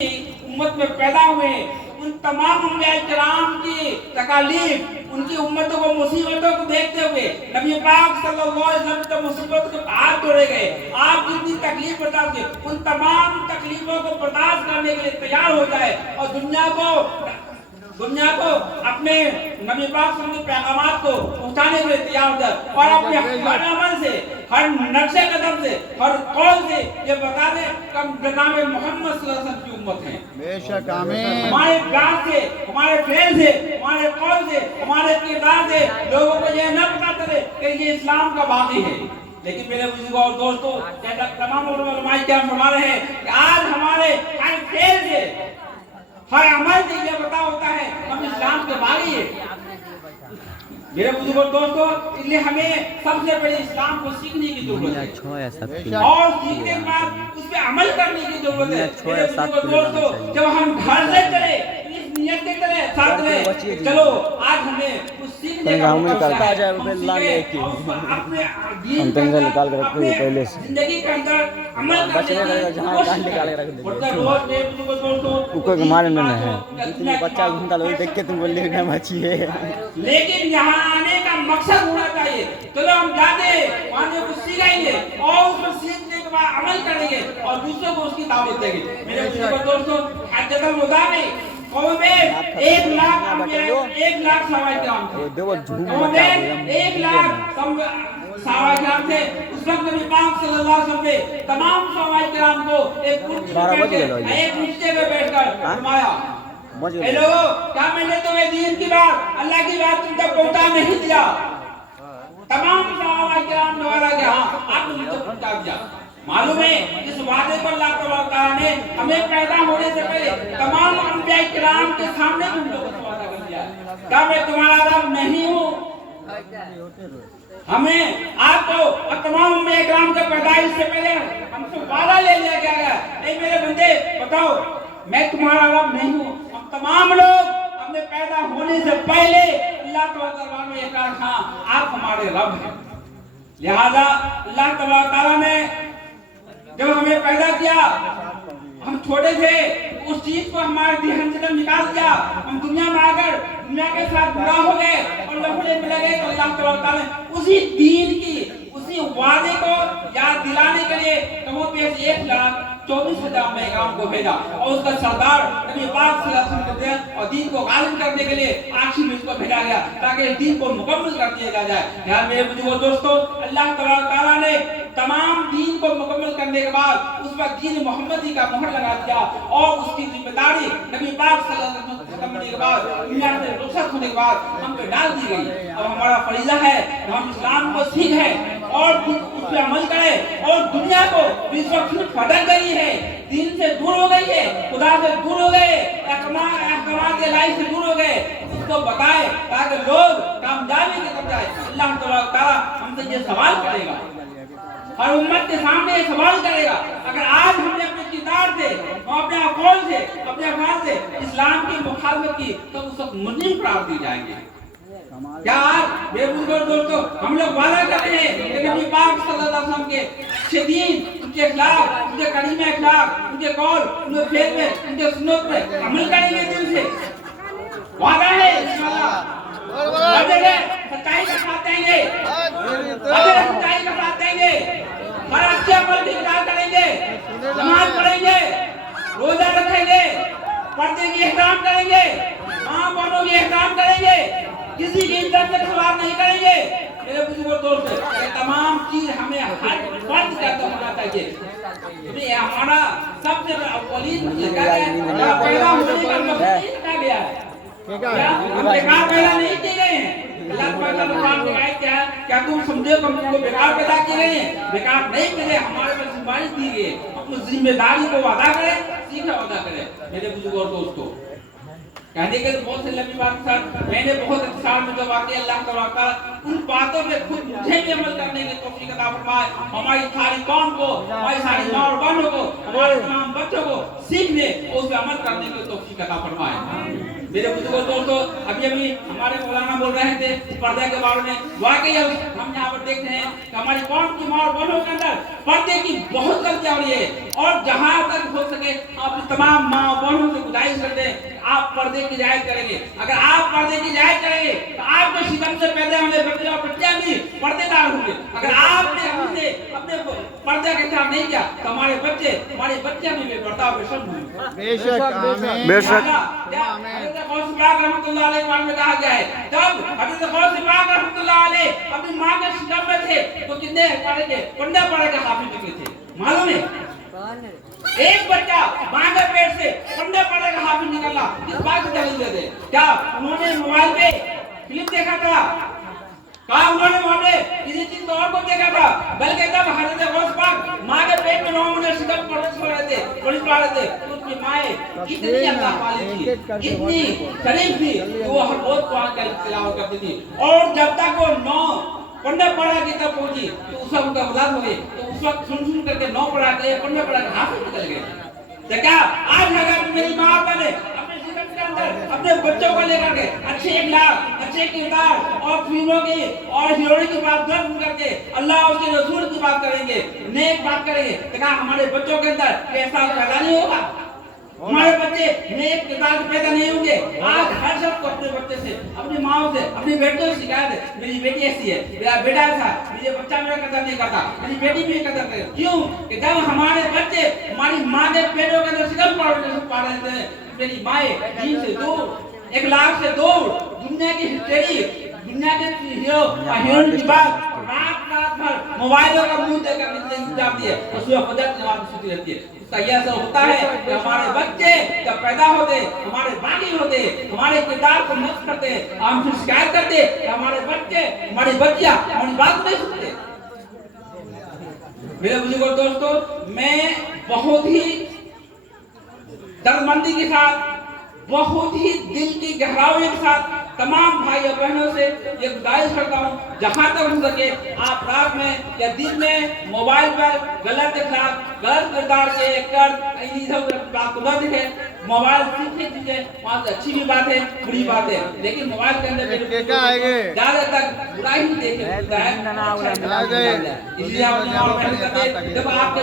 उम्मत में पैदा हुए उन तमाम अंबिया-ए-किराम की तकालीफ, उनकी उम्मतों को मुसीबतों को देखते हुए नबी पाक सल्लल्लाहु अलैहि वसल्लम तो मुसीबत के हाथ जोड़े गए। आप जितनी तकलीफ बर्दाश्त की उन तमाम तकलीफों को बर्दाश्त करने के लिए तैयार हो जाए और दुनिया को अपने नबी पाक सल्लल्लाहु अलैहि वसल्लम के पैगामात को पहुंचाने के लिए तैयार हो जाए और अपने हर अमल से, हर नक्शे कदम से, हर कौल से ये बता दे कि हम जनाब मोहम्मद सल्लल्लाहु अलैहि वसल्लम की उम्मत हैं। बेशक आमीन। हमारे प्यार से, हमारे फेल से, हमारे कौल से, हमारे किरदार से लोगों को ये न पता चले कि ये इस्लाम का बागी है। लेकिन मेरे बुजुर्गों और दोस्तों, जैसा तमाम उलमाए क्या फरमा रहे हैं कि आज हमारे हर फेल से, हर अमल से ये बता होता है हम इस्लाम के बागी हैं। मेरे बुजुर्गों दोस्तों, इसलिए हमें सबसे पहले इस्लाम को सीखने की जरूरत है और सीखने के बाद उस पर अमल करने की जरूरत है। मेरे बुजुर्गों दोस्तों, जब हम घर से चले इस नियत के चले साथ में चलो आज हमें कुछ सीखने का मौका मिला है। अपने निकाल के रखते हैं पहले से जिंदगी के अंदर अमल करने की कोशिश निकाल के रख दे। कुकर के मारे में है बच्चा घूमता लोग देख के तुम बोल रहे मच्छी है। लेकिन यहाँ आने का मकसद होना चाहिए। चलो हम जाते वहाँ कुछ सीखेंगे और उसको सीखने के बाद अमल करेंगे और दूसरों को उसकी दावत देंगे। मेरे दोस्तों, हज्जतुल वदा में कौम में 1 लाख सहाबाए किराम थे। कौम में 1 लाख सहाबाए किराम थे। उस वक्त नबी पाक सल्लल्लाहु अलैहि वसल्लम ने तमाम सहाबाए किराम को एक कुर्सी पे बैठकर फरमाया, हेलो, क्या मैंने तुम्हें दीन की बात, अल्लाह की बात तुम तक पहुंचा नहीं दिया? तमाम सहाबाए किराम ने वादा किया, हाँ आपने मुझे पहुंचा दिया। मालूम है इस वादे पर अल्लाह तआला ने हमें पैदा होने से पहले तमाम अंबिया किराम के सामने तुम लोगों से वादा कर दिया, क्या मैं तुम्हारा रब नहीं हूँ? हमें आपको और तमाम अंबिया किराम के पैदाइश से पहले हमसे वादा ले लिया गया है, मेरे बंदे बताओ मैं तुम्हारा रब नहीं हूँ? हम तमाम लोग अपने पैदा होने से पहले अल्लाह तआला ने ये कहा, हाँ आप हमारे रब हैं। लिहाजा अल्लाह तआला ने जब हमें पैदा किया, हम छोटे थे, उस चीज को हमारे ध्यान से निकाल दिया, हम दुनिया में आकर दुनिया के साथ बुरा हो गए और लफड़े में लगे। तो अल्लाह तआला ने उसी दीन की, उसी वादे को याद दिलाने के लिए कमोबेश 1,24,000 पैगाम को भेजा और उसका सरदार नबी पाक सल्लल्लाहु अलैहि वसल्लम को और दीन को गालिब करने के लिए आखिर में इसको भेजा गया ताकि इस दीन को मुकम्मल कर दिया जाए। यार मेरे बुजुर्गों दोस्तों, अल्लाह तआला ने तमाम दीन को मुकम्मल करने के बाद उस पर दीन मोहम्मदी का मोहर लगा दिया और उसकी जिम्मेदारी नबी पाक सल्लल्लाहु अलैहि वसल्लम खत्म होने के बाद, दुनिया से रुखसत होने के बाद हम पे डाल दी गई। अब हमारा फरीज़ा है कि हम इस्लाम को सीखें और उस पर अमल करें और दुनिया को इस वक्त भटक गई है, दीन से दूर हो गई है, खुदा से दूर हो गए, अहकाम के लाइफ से दूर हो गए, उसको बताए ताकि लोग कामयाबी की तरफ जाए। अल्लाह तआला हमसे ये सवाल करेगा, हर उम्मत के सामने ये सवाल करेगा, अगर आज हमने अपने किरदार से, अपने अक़ौल से, अपने अफ़आल से इस्लाम की मुखालफत की तो उस वक्त मुजरिम करार दिए जाएंगे। क्या आज बेबुजुर्ग दोस्तों हम लोग वादा कर रहे हैं कि नबी पाक सल्लल्लाहु अलैहि वसल्लम के दीन, उनके अखलाक, उनके करीम अखलाक, उनके कौल, उनके फेल में, उनके सुन्नत में अमल करेंगे दिल से? वादा है इंशाअल्लाह। सच्चाई का साथ देंगे, सच्चाई का साथ देंगे, हर अच्छे अमल की इक़रार करेंगे, नमाज पढ़ेंगे, रोजा रखेंगे, पर्दे की एहतराम करेंगे, माँ बहनों की एहतराम करेंगे, किसी की इज्जत से खिलाफ नहीं करेंगे। मेरे बुजुर्ग दोस्त, ये तमाम चीज हमें हर फर्ज का होना चाहिए। ये हमारा सबसे अव्वलीन पैदा होने का मकसद क्या गया है? हम बेकार पैदा नहीं किए गए हैं। अल्लाह तआला ने कुरान में कहा क्या, क्या तुम समझे कि हमको बेकार पैदा किए गए हैं? बेकार नहीं किए, हमारे पर जिम्मेदारी दी गई, अपनी जिम्मेदारी को अदा करें, सीखा अदा करें। मेरे बुजुर्ग और दोस्तों, कहने के तो बहुत से लंबी बात सर, मैंने बहुत इख्तिसार में जो वाकई अल्लाह तआला उन बातों पे खुद मुझे भी अमल करने की तौफीक अता फरमाए। हमारी सारी कौम को, हमारी सारी माँ और बहनों को, हमारे तमाम बच्चों को सीखने और उस पे अमल करने की तौफीक अता फरमाए। मेरे बुजुर्गों दोस्तों, अभी हमारे मौलाना बोल रहे थे पर्दे के बारे में। वाकई हम यहाँ पर देखते हैं कि हमारी कौम की माँ और बहनों के अंदर पर्दे की बहुत गलतियां हो रही है, और जहाँ तक हो सके आप तमाम माँ और बहनों से गुजारिश करते हैं आप पर्दे की रियायत करेंगे। अगर आप पर्दे की रियायत करेंगे तो आपके शिकम से पैदा होने बच्चे और बच्चियां भी पर्देदार होंगे। अगर आपने अपने पर्दे के साथ नहीं किया तो हमारे बच्चे, हमारी बच्चियां भी बेपर्दा और बेशर्म होंगे। बेशक आमीन। बेशक हज़रत गौस पाक रहमतुल्लाह अलैह के बारे में कहा गया है, जब हज़रत गौस पाक रहमतुल्लाह अलैह अपनी मां के शिकम में थे तो कितने पढ़े थे, पंद्रह पढ़े के हाफिज चुके थे, मालूम है? एक बच्चा मां के पेट से पंद्रह पढ़े का हाफिज निकला, इस बात से दलील दे दे। क्या उन्होंने मोबाइल पे फिल्म देखा था? कहा उन्होंने वहां पे किसी चीज को और को देखा था? बल्कि जब हज़रत गौस पाक मां के पेट में 9 महीने शिकम पढ़ रहे थे, तो उनकी माएँ इतनी अल्लाह वाली थी, इतनी शरीफ थी कि वो हर रोज कुरान का तिलावत करती थी। और जब तक वो 9 15 पढ़ा की तब पहुंची तो उस वक्त उनका औलाद हो गई, तो उस वक्त सुन करके 9 पढ़ा के 15 पढ़ा के हाफिज निकल गए। तो क्या आज अगर मेरी माँ बने अपने जीवन के अंदर अपने बच्चों को लेकर के अच्छे इखलाक, अच्छे किरदार और फिल्मों की और हीरोइन की बात न करके अल्लाह और उसके रसूल की बात करेंगे, नेक बात करेंगे, तो क्या हमारे बच्चों के अंदर कैसा पैदा नहीं होगा? हमारे बच्चे नेक किरदार पैदा नहीं होंगे। आज हर शख्स को अपने बच्चे से, अपनी माँ से, अपनी बेटियों से शिकायत है, मेरी बेटी ऐसी है, मेरा बेटा ऐसा, मेरे बच्चा मेरा कदर नहीं करता, मेरी बेटी भी कदर करे। क्यों? कि जब हमारे बच्चे हमारी माँ के पेटों के अंदर शिकम पा रहे थे, मेरी माएँ दीन से दूर, इखलाक से दूर, दुनिया की हिस्टेरी, दुनिया के हीरो हीरोइन की बात रात भर मोबाइलों का मुंह देखकर इंतजार दिए, उसमें फजर की नमाज छूटी रहती है। उसका यह असर होता है कि हमारे बच्चे जब पैदा होते, हमारे बागी होते, हमारे किरदार को नष्ट करते, हम शिकायत करते कि हमारे बच्चे, हमारी बच्चियां हमारी बात नहीं सुनते। मेरे बुजुर्गों दोस्तों, मैं बहुत ही दर्दमंदी के साथ, बहुत ही दिल की गहराई के साथ तमाम भाई और बहनों से ये गुजारिश करता हूँ, जहाँ तक हो सके आप रात में या दिन में मोबाइल पर गलत इखलाक, गलत किरदार के कर इधर बात को न दिखे। मोबाइल सीखने दीजिए, वहाँ से अच्छी भी बात है, बुरी बात है, लेकिन मोबाइल के अंदर ज्यादा तक बुरा ही देखे, इसलिए आप जब आपके